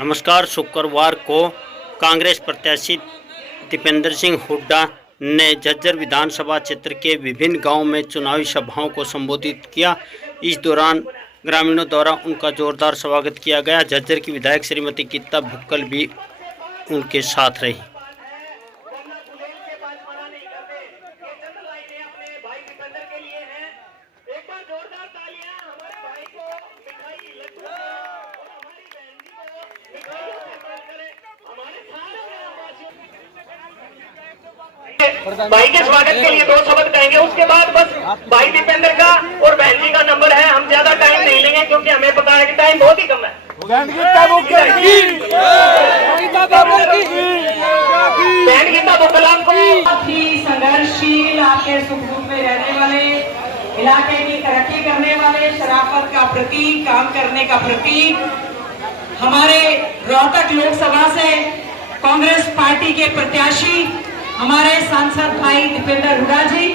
नमस्कार। शुक्रवार को कांग्रेस प्रत्याशी दीपेंद्र सिंह हुड्डा ने झज्जर विधानसभा क्षेत्र के विभिन्न गांवों में चुनावी सभाओं को संबोधित किया। इस दौरान ग्रामीणों द्वारा उनका जोरदार स्वागत किया गया। झज्जर की विधायक श्रीमती गीता भुक्कल भी उनके साथ रही। भाई के स्वागत के लिए 2 शब्द कहेंगे, उसके बाद बस भाई दीपेंद्र का और बहन जी का नंबर है। हम ज्यादा टाइम नहीं लेंगे क्योंकि हमें पता है कि टाइम बहुत ही कम है। बहन गीता भुक्कल आपको संघर्षशील, आपके सुख दुख में रहने वाले, इलाके की तरक्की करने वाले, शराफत का प्रतीक, काम करने का प्रतीक, हमारे रोहतक लोकसभा से कांग्रेस पार्टी के प्रत्याशी हमारे सांसद भाई दीपेंद्र हुड्डा जी,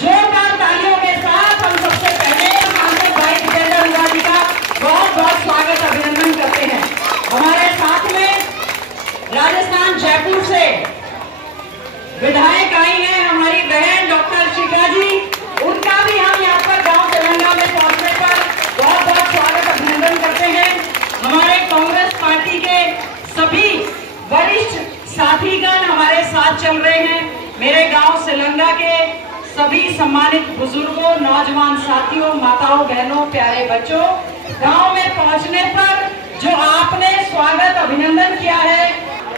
जोरदार तालियों के साथ हम सबसे पहले सांसद भाई दीपेंद्र हुड्डा जी का बहुत बहुत स्वागत अभिनंदन करते हैं। हमारे साथ में राजस्थान जयपुर से विधायक आई हैं हमारी बहन डॉक्टर शिखा जी, उनका भी हम यहाँ पर गांव तेलंगाना में पहुंचने पर बहुत बहुत स्वागत अभिनंदन करते हैं। हमारे कांग्रेस पार्टी के सभी वरिष्ठ साथीगण हमारे साथ चल रहे हैं। मेरे गांव तेलंगाना के सभी सम्मानित बुजुर्गों, नौजवान साथियों, माताओं, बहनों, प्यारे बच्चों, गांव में पहुंचने पर जो आपने स्वागत अभिनंदन किया है,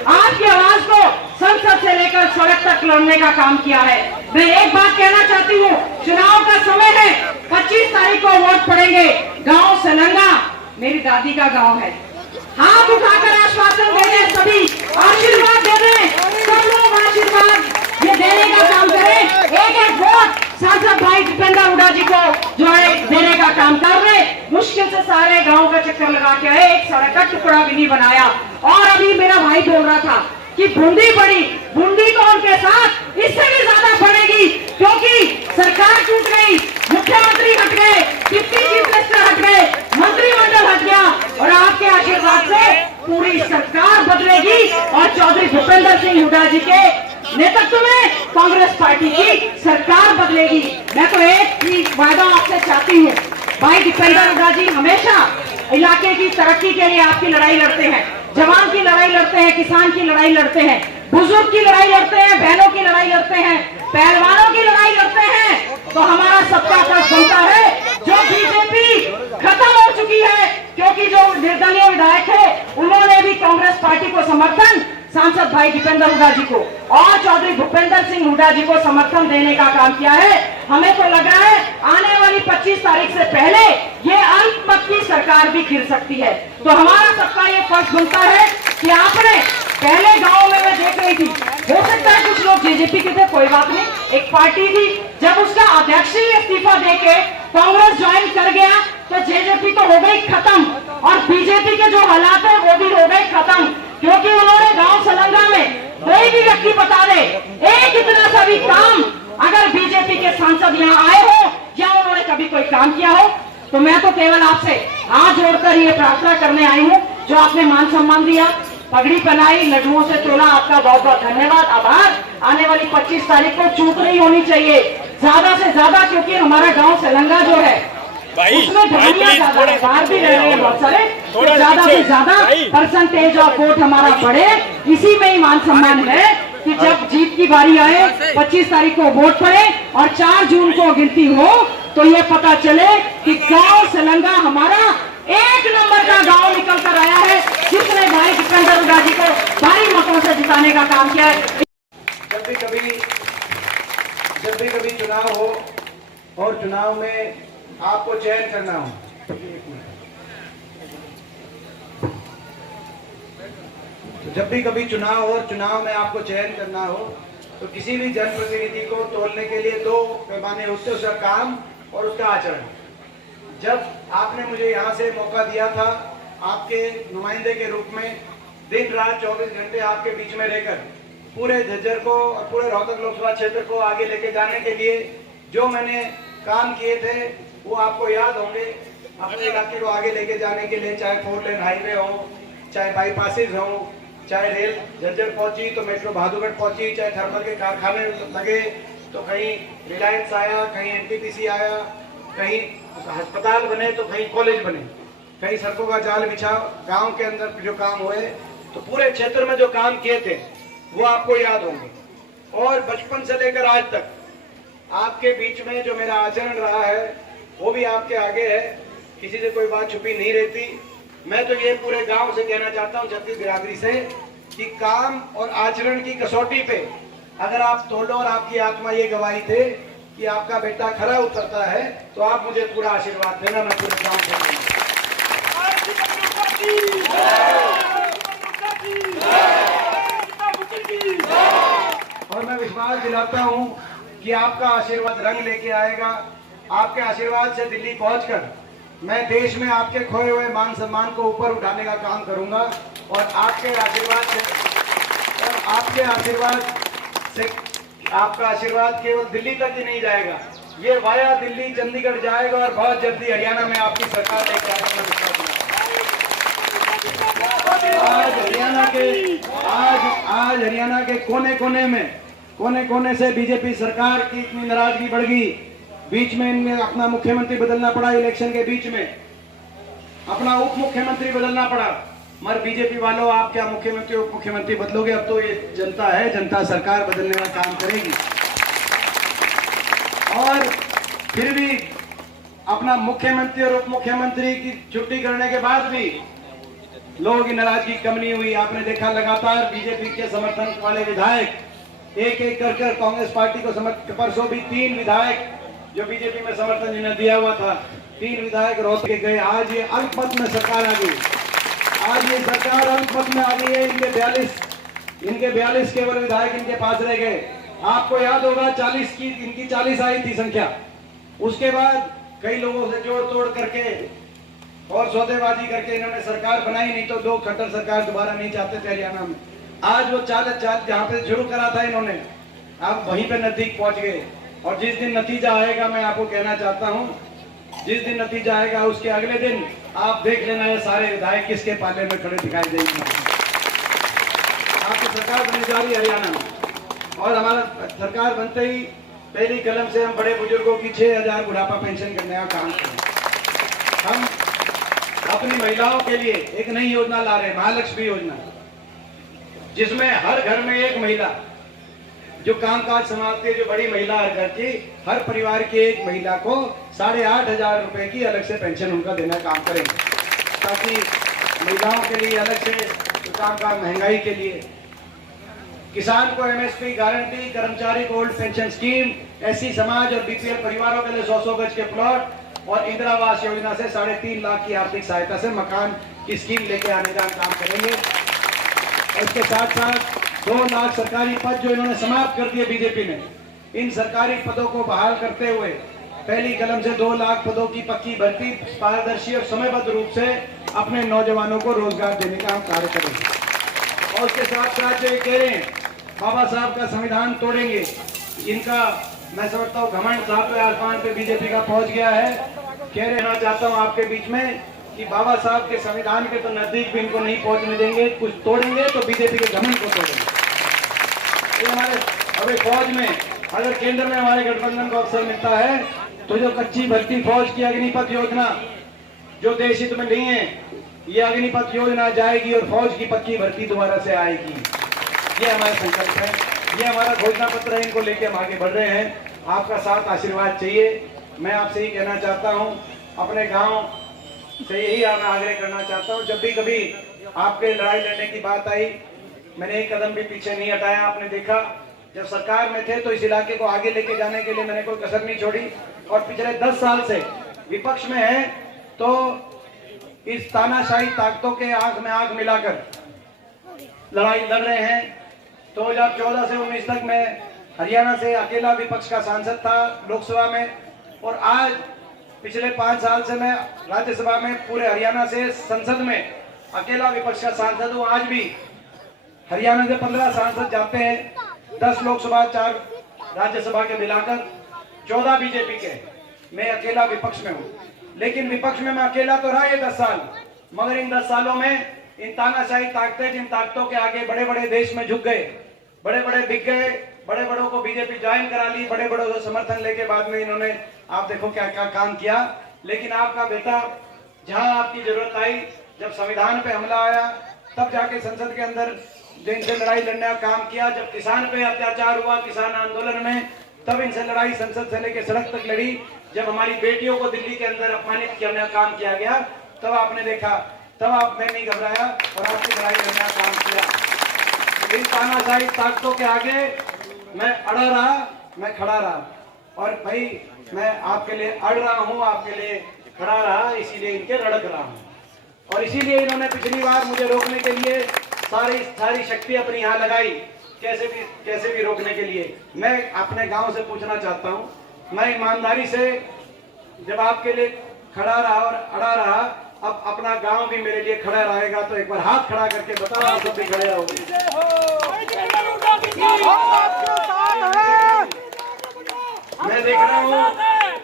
आपकी आवाज को संसद से लेकर सड़क तक लड़ने का काम किया है। मैं एक बात कहना चाहती हूँ, चुनाव का समय है, 25 तारीख को वोट पड़ेंगे। गांव तेलंगाना मेरी दादी का गांव है। हाथ उठाकर आश्वासन दे दें, सभी आशीर्वाद दे दें, सब लोग आशीर्वाद ये देने का काम करें। एक एक वोट सांसद भाई दीपेंद्र हुड्डा जी को जो है देने का काम कर रहे। मुश्किल से सारे गांव का चक्कर लगा के आए, एक सड़क का टुकड़ा भी नहीं बनाया। और अभी मेरा भाई बोल रहा था कि बूंदी पड़ी, बूंदी तो उनके साथ इससे भी ज्यादा पड़ेगी, क्योंकि सरकार टूट गई, मुख्यमंत्री हट गए, डिप्टी चीफ मिनिस्टर हट गए, मंत्रिमंडल हट गया, और आपके आशीर्वाद से पूरी सरकार बदलेगी और चौधरी भूपेंद्र सिंह हुड्डा जी के नेतृत्व में कांग्रेस पार्टी की सरकार बदलेगी। मैं तो एक ही वादा आपसे चाहती हूँ, भाई दीपेंद्र हुड्डा जी हमेशा इलाके की तरक्की के लिए आपकी लड़ाई लड़ते हैं, जवान की लड़ाई लड़ते हैं, किसान की लड़ाई लड़ते हैं, बुजुर्ग की लड़ाई लड़ते हैं, बहनों की लड़ाई लड़ते हैं, पहलवानों की लड़ाई लड़ते हैं। तो हमारा सबका फर्ज बनता है, जो बीजेपी खत्म हो चुकी है, क्योंकि जो निर्दलीय विधायक है उन्होंने भी कांग्रेस पार्टी को समर्थन, सांसद भाई दीपेंद्र हुड्डा जी को और चौधरी भूपेंद्र सिंह हुड्डा जी को समर्थन देने का काम किया है। हमें तो लग रहा है आने वाली 25 तारीख से पहले ये अल्पमत की सरकार भी गिर सकती है। तो हमारा सबका ये फर्ज बनता है कि आपने पहले गांव में मैं देख रही थी, हो सकता है कुछ लोग जेजेपी के थे, कोई बात नहीं, एक पार्टी थी, जब उसका अध्यक्ष ही इस्तीफा देके कांग्रेस ज्वाइन कर गया तो जेजेपी तो हो गई खत्म, और बीजेपी के जो हालात है वो भी हो गए खत्म, क्योंकि उन्होंने गांव तेलंगाना में कोई भी व्यक्ति बता दे एक इतना सा भी काम, अगर बीजेपी के सांसद यहाँ आए हो या उन्होंने कभी कोई काम किया हो, तो मैं तो केवल आपसे हाथ जोड़कर ये प्रार्थना करने आई हूँ, जो आपने मान सम्मान दिया, पगड़ी पहनाई, लड्डुओं से तोला, आपका बहुत बहुत धन्यवाद, आभार। आने वाली 25 तारीख को चूक नहीं होनी चाहिए, ज्यादा से ज्यादा, क्योंकि हमारा गांव तेलंगाना जो है उसमें ढालियां ज्यादा है, बाहर भी रह रहे हैं बहुत सारे, तो ज्यादा से ज्यादा परसेंटेज ऑफ वोट हमारा बढ़े, इसी में ही मान सम्मान है कि जब जीत की बारी आए, 25 तारीख को वोट पड़े और 4 जून को गिनती हो, तो ये पता चले कि गांव तेलंगाना हमारा एक नंबर का गांव निकल कर आया है, जिसने भाई दीपेंद्र हुड्डा जी को भारी मतों से जिताने का काम किया है। जब भी कभी चुनाव हो और चुनाव में आपको चयन करना हो, तो जब भी कभी चुनाव हो और चुनाव में आपको चयन करना हो, तो किसी भी जनप्रतिनिधि को तोलने के लिए 2 पैमाने होते हैं, उसका काम और उसका आचरण। जब आपने मुझे यहाँ से मौका दिया था आपके नुमाइंदे के रूप में, दिन रात 24 घंटे आपके बीच में रहकर पूरे झज्जर को और पूरे रोहतक लोकसभा क्षेत्र को आगे लेके जाने के लिए जो मैंने काम किए थे वो आपको याद होंगे। अपने इलाके को आगे लेके जाने के लिए चाहे 4 लेन हाईवे हो, चाहे बाईपासेज हों, चाहे रेल झज्जर पहुंची तो मेट्रो बहादुरगढ़ पहुंची, चाहे थर्मल के कारखाने लगे तो कहीं रिलायंस आया, कहीं एनटीपीसी आया, कहीं अस्पताल बने तो कहीं कॉलेज बने, कहीं सड़कों का जाल बिछा, गांव के अंदर जो काम हुए, तो पूरे क्षेत्र में जो काम किए थे वो आपको याद होंगे। और बचपन से लेकर आज तक आपके बीच में जो मेरा आचरण रहा है वो भी आपके आगे है, किसी से कोई बात छुपी नहीं रहती। मैं तो ये पूरे गांव से कहना चाहता हूँ, छत्तीस बिरादरी से, कि काम और आचरण की कसौटी पे अगर आप तोलो और आपकी आत्मा ये गवाही थे कि आपका बेटा खरा उतरता है, तो आप मुझे पूरा आशीर्वाद देना, मैं पूरे गांव से दूंगा। और मैं विश्वास दिलाता हूं कि आपका आशीर्वाद रंग लेके आएगा। आपके आशीर्वाद से दिल्ली पहुंचकर मैं देश में आपके खोए हुए मान सम्मान को ऊपर उठाने का काम करूंगा। और आपके आशीर्वाद से आपका आशीर्वाद केवल दिल्ली तक ही नहीं जाएगा, ये वाया दिल्ली चंडीगढ़ जाएगा और बहुत जल्दी हरियाणा में आपकी सरकार लेकर आएगा। आज हरियाणा के कोने कोने से बीजेपी सरकार की इतनी नाराजगी बढ़ गई। बीच में इनमें अपना मुख्यमंत्री बदलना पड़ा, इलेक्शन के बीच में अपना उप मुख्यमंत्री बदलना पड़ा। मगर बीजेपी वालों, आप क्या मुख्यमंत्री उप मुख्यमंत्री बदलोगे? अब तो ये जनता है, जनता सरकार बदलने का काम करेगी। और फिर भी अपना मुख्यमंत्री और उप मुख्यमंत्री की छुट्टी करने के बाद भी लोगों की नाराजगी कम नहीं हुई। आपने देखा लगातार बीजेपी के समर्थन वाले विधायक एक एक कर कांग्रेस पार्टी को समर्थन, परसों भी 3 विधायक जो बीजेपी में समर्थन जिन्हें दिया हुआ था, 3 विधायक रोक के गए। आज ये अल्पमत में सरकार आ गई, आज ये सरकार अल्पमत में आ गई है। इनके 42 केवल विधायक इनके पास रह गए। आपको याद होगा 40 की इनकी 40 आई थी संख्या, उसके बाद कई लोगों से जोड़ तोड़ करके और सौदेबाजी करके इन्होंने सरकार बनाई, नहीं तो 2 खट्टर सरकार दोबारा नहीं चाहते थे हरियाणा में। आज वो चाल जहाँ पे शुरू करा था इन्होंने, अब वहीं पे नजदीक पहुंच गए। और जिस दिन नतीजा आएगा, मैं आपको कहना चाहता हूँ, जिस दिन नतीजा आएगा उसके अगले दिन आप देख लेना ये सारे विधायक किसके पाले में खड़े दिखाई देंगे। आपकी सरकार बनने जा रही है हरियाणा में, और हमारा सरकार बनते ही पहली कलम से हम बड़े बुजुर्गों की 6000 बुढ़ापा पेंशन करने का काम करें। हम अपनी महिलाओं के लिए एक नई योजना ला रहे हैं, महालक्ष्मी योजना, जिसमें हर घर में एक महिला जो कामकाज संभालती है, जो बड़ी महिला हर घर की, हर परिवार की एक महिला को 8500 रुपए की अलग से पेंशन उनका देना काम करेंगे, ताकि महिलाओं के लिए अलग से कामकाज, महंगाई के लिए, किसान को एमएसपी गारंटी, कर्मचारी को ओल्ड पेंशन स्कीम, एससी समाज और बीपीएल परिवारों के लिए 100 गज के प्लॉट, और इंदिरा आवास योजना से 3.5 लाख की आर्थिक सहायता से मकान की स्कीम लेके आने का काम करेंगे। और इसके साथ साथ 2 लाख सरकारी पद जो इन्होंने समाप्त कर दिए बीजेपी ने, इन सरकारी पदों को बहाल करते हुए पहली कलम से 2 लाख पदों की पक्की भर्ती, पारदर्शी और समयबद्ध रूप से अपने नौजवानों को रोजगार देने का हम कार्य करेंगे। और उसके साथ साथ जो ये कह रहे हैं बाबा साहब का संविधान तोड़ेंगे, इनका मैं समझता हूँ घमंड साहब पे आसमान पे बीजेपी का पहुंच गया है। कह रहना चाहता हूँ आपके बीच में कि बाबा साहब के संविधान के तो नजदीक भी इनको नहीं पहुंचने देंगे। कुछ तोड़ेंगे तो बीजेपी के घमंड को तोड़ेंगे। ये हमारे अभी फौज में, अगर केंद्र में हमारे गठबंधन को अवसर मिलता है तो जो कच्ची भर्ती फौज की अग्निपथ योजना जो देश हित में नहीं है, ये अग्निपथ योजना जाएगी और फौज की पक्की भर्ती दोबारा से आएगी। ये हमारा संकल्प है, ये हमारा घोषणा पत्र है, इनको लेके हम आगे बढ़ रहे हैं। आपका साथ आशीर्वाद चाहिए। मैं आपसे ही कहना चाहता हूं, अपने गांव से यही मैं आग्रह करना चाहता हूं, जब भी कभी आपके लड़ाई लड़ने की बात आई, मैंने एक कदम भी पीछे नहीं हटाया। आपने देखा जब सरकार में थे तो इस इलाके को आगे लेके जाने के लिए मैंने कोई कसर नहीं छोड़ी, और पिछले 10 साल से विपक्ष में है तो इस तानाशाही ताकतों के आंख में आंख मिलाकर लड़ाई लड़ रहे हैं। 2014 से 19 तक मैं हरियाणा से अकेला विपक्ष का सांसद था लोकसभा में, और आज पिछले 5 साल से मैं राज्यसभा में पूरे हरियाणा से संसद में अकेला विपक्ष का सांसद हूँ। आज भी हरियाणा से 15 सांसद जाते हैं, 10 लोकसभा, 4 राज्यसभा के मिलाकर 14 बीजेपी के। मैं अकेला विपक्ष में हूँ, लेकिन विपक्ष में मैं अकेला तो रहा ये 10 साल, मगर इन 10 सालों में इन तानाशाही ताकतें, जिन ताकतों के आगे बड़े बड़े देश में झुक गए, बड़े बड़े बिक गए, बड़े बड़ों को बीजेपी ज्वाइन करा ली, बड़े बड़ों से समर्थन लेके बाद में इन्होंने आप देखो क्या क्या काम किया। लेकिन आपका बेटा जहां आपकी जरूरत आई, जब संविधान पे हमला आया, तब जाके संसद के अंदर इनसे लड़ाई लड़ने का काम किया। जब किसान पे अत्याचार हुआ किसान आंदोलन में, तब इनसे लड़ाई संसद से लेकर सड़क तक लड़ी। जब हमारी बेटियों को दिल्ली के अंदर अपमानित करने का काम किया गया, तब आपने देखा, तब आपने नहीं घबराया और आपकी लड़ाई लड़ने का काम किया। इन तानाशाही ताकतों के आगे मैं अड़ा रहा, मैं खड़ा रहा, और भाई मैं आपके लिए अड़ रहा हूँ, आपके लिए खड़ा रहा, इसीलिए इनके रड़क रहा हूँ। और इसीलिए इन्होंने पिछली बार मुझे रोकने के लिए सारी शक्ति अपनी यहाँ लगाई, कैसे भी रोकने के लिए। मैं अपने गांव से पूछना चाहता हूँ, मैं ईमानदारी से जब आपके लिए खड़ा रहा और अड़ा रहा, अब अपना गांव भी मेरे लिए खड़ा रहेगा, तो एक बार हाथ खड़ा करके बताओ, आप सब भी खड़े रहोगे।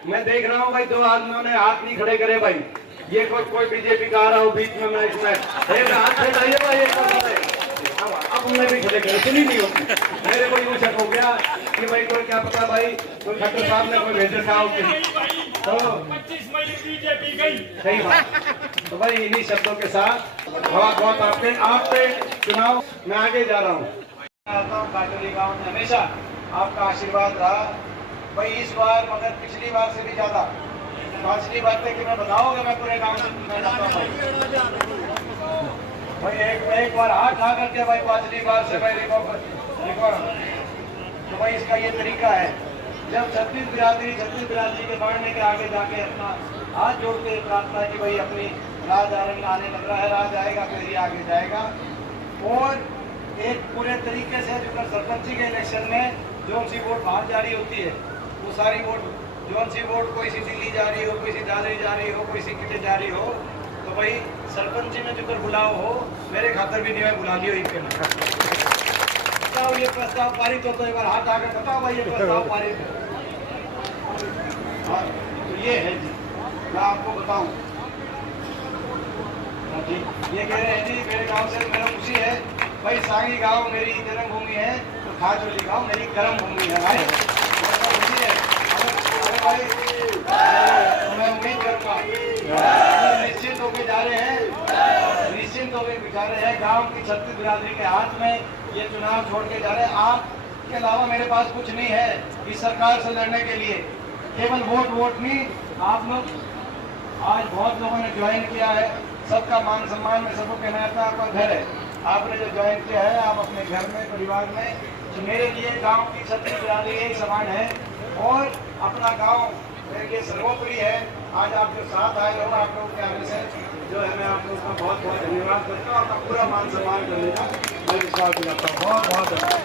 मैं देख रहा हूँ भाई, दो आदमियों ने हाथ नहीं खड़े करे भाई। ये कोई बीजेपी का आ रहा हो बीच में, मैं इसमें हाथ खड़ाइए भाई, एक बार अब उन्हें भी खड़े करे, सुनी नहीं होती। मेरे को यूं शक हो गया कि भाई कोई क्या पता भाई, कोई खट्टर साहब ने कोई भेज रखा हो, तो 25 मई बीजेपी गई। सही बात। तो भाई इन्हीं शब्दों के साथ बहुत आपसे चुनाव मैं आगे जा रहा हूँ। आता हूँ काटोली गाँव में, हमेशा आपका आशीर्वाद रहा भाई, इस बार मगर पिछली बार से भी ज्यादा। पांचवी बात है कि मैं बताऊंगा, मैं पूरे गांव से पूछना चाहता हूँ भाई, एक बार हाथ खा करके भाई, पांचवी बार से भाई रिकॉर्ड। तो भाई इसका ये तरीका है, जब छत्तीस बिरादरी के बढ़ने के आगे जाके अपना हाथ जोड़ के प्रार्थना की भाई अपनी राज आने लग रहा है, राज आएगा फिर ये आगे जाएगा। और एक पूरे तरीके से जो सरपंची के इलेक्शन में जो सी वोट बाहर जारी होती है, वो सारी वोट जो सी वोट कोई सी दिल्ली जा रही हो, कोई सी दादरी जा रही हो, कोई सी किटे जा रही हो, तो भाई सरपंची में जो बुलाओ हो, मेरे खातर भी नहीं बुला लियो इनके में। बताओ ये प्रस्ताव पारित हो, तो एक बार हाथ आकर बताओ भाई ये प्रस्ताव पारित है। तो ये है जी, मैं आपको बताऊं जी, ये कह रहे हैं जी मेरे गांव से मेरा खुशी है भाई, सांगी गांव मेरी जन्मभूमि है, तो खाचोली गांव मेरी कर्म भूमि है भाई, खुशी है। अरे भाई मैं उम्मीद करता निश्चित होकर जा रहे हैं, निश्चित होकर जा रहे हैं, गांव की 36 बिरादरी के हाथ में ये चुनाव छोड़ के जा रहे हैं। आपके अलावा मेरे पास कुछ नहीं है इस सरकार से लड़ने के लिए, केवल वोट नहीं। आप लोग आज बहुत लोगों ने ज्वाइन किया है, सबका मान सम्मान में सबको कहना है आपका घर है, आपने जो ज्वाइन किया है आप अपने घर में परिवार में, तो मेरे लिए गांव की 36 बिरादरी यही समान है और अपना गांव मेरे लिए सर्वोपरि है। आज आप जो साथ आए हो, आप लोगों के आने से जो है मैं आप लोगों का बहुत बहुत धन्यवाद करता हूँ, आपका पूरा मान सम्मान करने का मैं विश्वास दिलाता हूँ। बहुत बहुत धन्यवाद।